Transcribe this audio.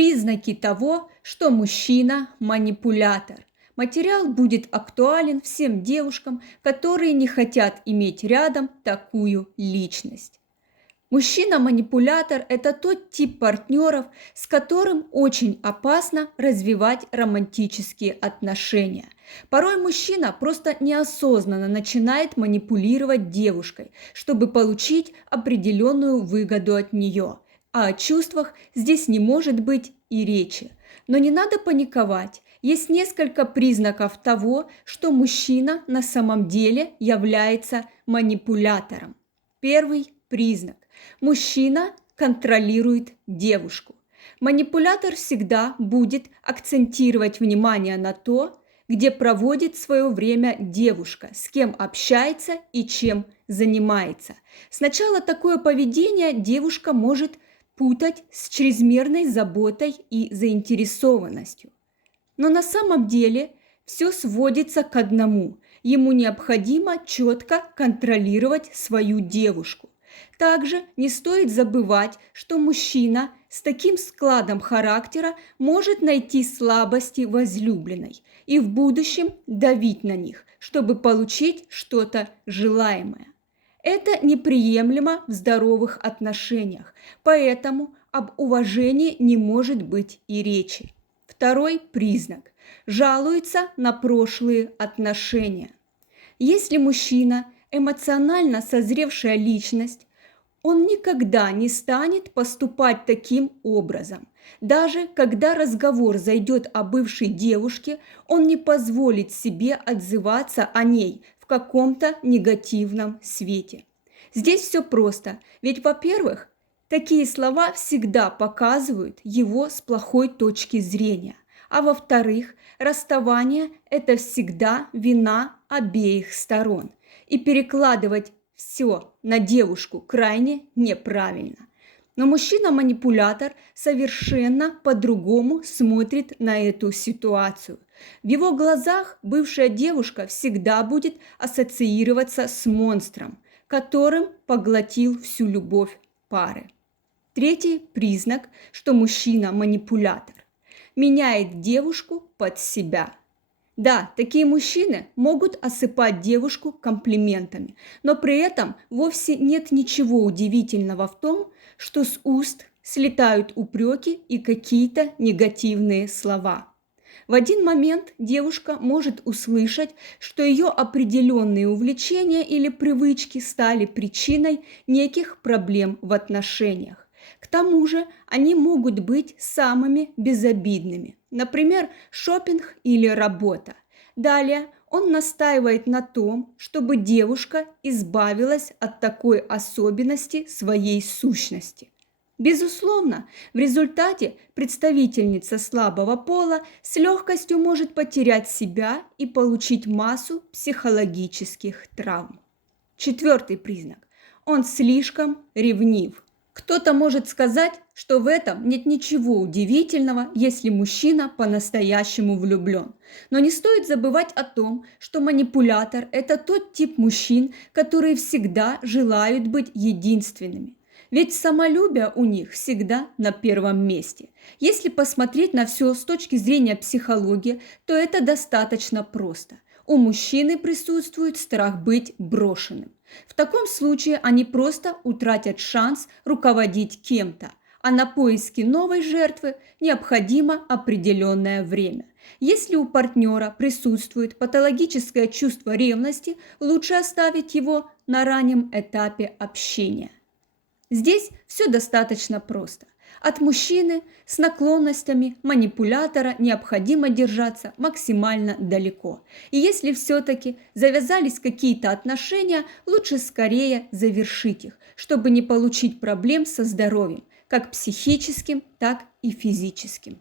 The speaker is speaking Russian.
Признаки того, что мужчина – манипулятор. Материал будет актуален всем девушкам, которые не хотят иметь рядом такую личность. Мужчина-манипулятор – это тот тип партнеров, с которым очень опасно развивать романтические отношения. Порой мужчина просто неосознанно начинает манипулировать девушкой, чтобы получить определенную выгоду от нее. А о чувствах здесь не может быть и речи. Но не надо паниковать. Есть несколько признаков того, что мужчина на самом деле является манипулятором. Первый признак. Мужчина контролирует девушку. Манипулятор всегда будет акцентировать внимание на то, где проводит свое время девушка, с кем общается и чем занимается. Сначала такое поведение девушка может путать с чрезмерной заботой и заинтересованностью. Но на самом деле все сводится к одному. Ему необходимо четко контролировать свою девушку. Также не стоит забывать, что мужчина с таким складом характера может найти слабости возлюбленной и в будущем давить на них, чтобы получить что-то желаемое. Это неприемлемо в здоровых отношениях, поэтому об уважении не может быть и речи. Второй признак – жалуется на прошлые отношения. Если мужчина – эмоционально созревшая личность, он никогда не станет поступать таким образом. Даже когда разговор зайдет о бывшей девушке, он не позволит себе отзываться о ней в каком-то негативном свете. Здесь все просто, ведь, во-первых, такие слова всегда показывают его с плохой точки зрения, а во-вторых, расставание – это всегда вина обеих сторон, и перекладывать все на девушку крайне неправильно. Но мужчина-манипулятор совершенно по-другому смотрит на эту ситуацию. В его глазах бывшая девушка всегда будет ассоциироваться с монстром, которым поглотил всю любовь пары. Третий признак, что мужчина-манипулятор меняет девушку под себя. Да, такие мужчины могут осыпать девушку комплиментами, но при этом вовсе нет ничего удивительного в том, что с уст слетают упреки и какие-то негативные слова. В один момент девушка может услышать, что ее определенные увлечения или привычки стали причиной неких проблем в отношениях. К тому же они могут быть самыми безобидными, например, шопинг или работа. Далее он настаивает на том, чтобы девушка избавилась от такой особенности своей сущности. Безусловно, в результате представительница слабого пола с легкостью может потерять себя и получить массу психологических травм. Четвертый признак. Он слишком ревнив. Кто-то может сказать, что в этом нет ничего удивительного, если мужчина по-настоящему влюблен. Но не стоит забывать о том, что манипулятор – это тот тип мужчин, которые всегда желают быть единственными. Ведь самолюбие у них всегда на первом месте. Если посмотреть на все с точки зрения психологии, то это достаточно просто. У мужчины присутствует страх быть брошенным. В таком случае они просто утратят шанс руководить кем-то, а на поиски новой жертвы необходимо определенное время. Если у партнера присутствует патологическое чувство ревности, лучше оставить его на раннем этапе общения. Здесь все достаточно просто. От мужчины с наклонностями манипулятора необходимо держаться максимально далеко. И если все-таки завязались какие-то отношения, лучше скорее завершить их, чтобы не получить проблем со здоровьем, как психическим, так и физическим.